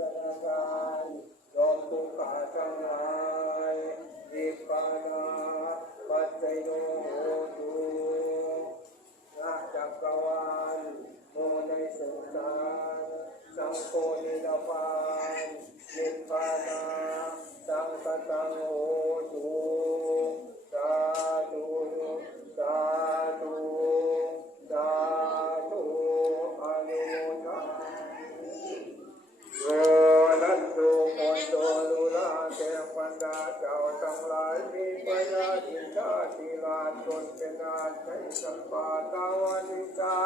สนาการยอมทุกขาทั้งหลายวิปานาปัจจโยโหตุนาจักรวาลโมในสงสารสังโฆนิรพา เทวันดาเจ้าทั้งหลายมีปัญญาจิตาทีลาจนเป็นอาใช้สัมปาตาวานิกา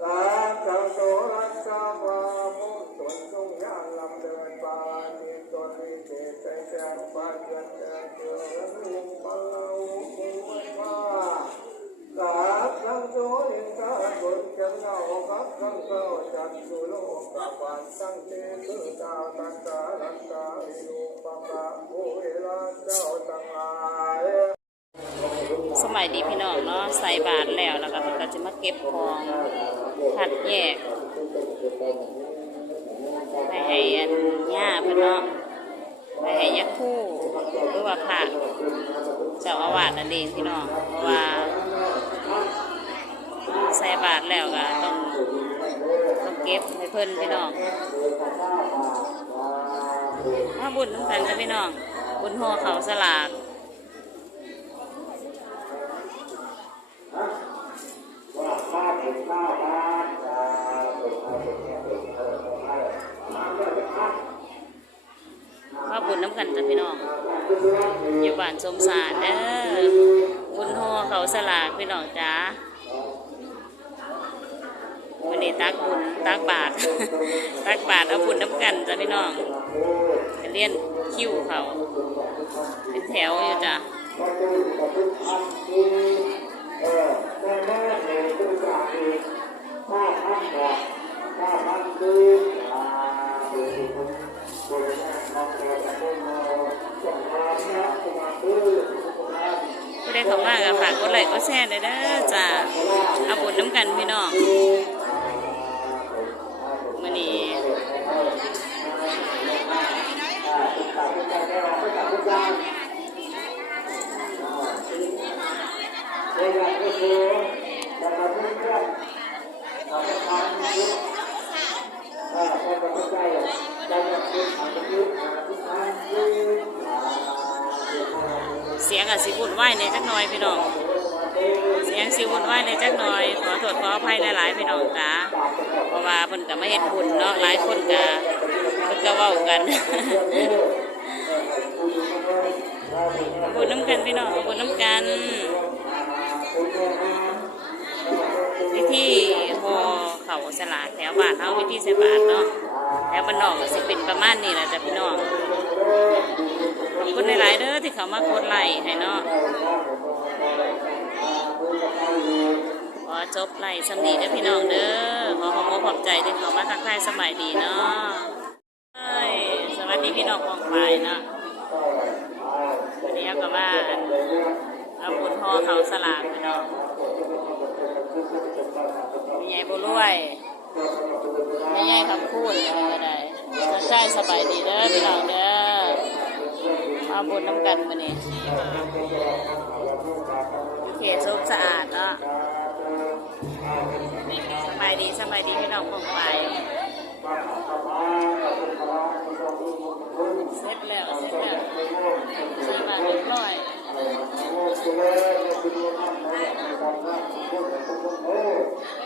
สาธุโสรัสสาวามุตนทรงยานลำเดินปานิตนวิเศษใจแจงปัจจัยเกิดลุงปัลลาวุมุมากาสังโสอินทาบุญจังเอากับสังเกาจันสุโลกาปันสังเตตุตาตันตาลันตาวิ สมัยดีพี่น้องเนาะใส่บาทแล้วแล้วก็เพิ่นก็จะมาเก็บของคัดแยกไปให้อันย่าพิ่นเนาะไปให้ยักษ์คู่หรือว่าพระเจ้าอาวาสนั่นเองพี่น้องเพราะว่าใส่บาทแล้วก็ต้องต้องเก็บให้เพิ่นพี่น้องมาบุญน้ำกันจ้ะพี่น้องบุญห่อเขาสลาก มาบุญน้ำกันจ้ะพี่น้อง อยู่บ้านสมสารเด้อบุญห่อเขาสลากพี่น้องจ้าวันนี้ตักบุญตักบาทตักบาทเอาบุญน้ำกันจ้ะพี่น้องเรียนคิ้วเขาเป็นแถวอยู่จ้ะ ก็ได้เขามากอะฝากกดไลค์กดแชร์เลยเด้อจ้าเอาบุญน้ำกันพี่น้องมื่อนี้เสียงอะสิบุญไหวในจักหน่อยพี่น้องเสียงสิบุญไหวในจักหน่อย ขอโทษขออภัยหลายๆพี่น้องจ้าเพราะว่าเพิ่นก็มาเห็นบุญเนาะหลายคนก็เพิ่นก็เว้ากันบุญน้ำกันพี่น้องบุญน้ำกัน วิธีพอ เขาสลากแถวบ้านเฮาวิธีใส่บาทเนาะแถวบ้านนอกก็สิเป็นประมาณนี้แหละจ้ะพี่น้องขอบคุณหลายๆเด้อที่เขามากดไลค์ให้เนาะขอจบไลค์สำนีเด้อพี่น้องเด้อขอขอบคุณขอบใจที่เขามาทักทายสมัยดีเนาะเอ้ยสวัสดีพี่น้องกองไฟเนาะวันนี้เอาก็มาเอาบุญห่อเขาสลากพี่น้อง มีใหญ่บุรวยไม่ใหญ่คำพูดยังไงก็ได้ทักทายสบายดีเด้อพี่น้องเด้อมาบุญน้ำกันมานี่เขตสุขสะอาดเนาะสบายดีสบายดีพี่น้องคงไปเสร็จแล้วเสร็จแล้วใช่มาเรียบร้อย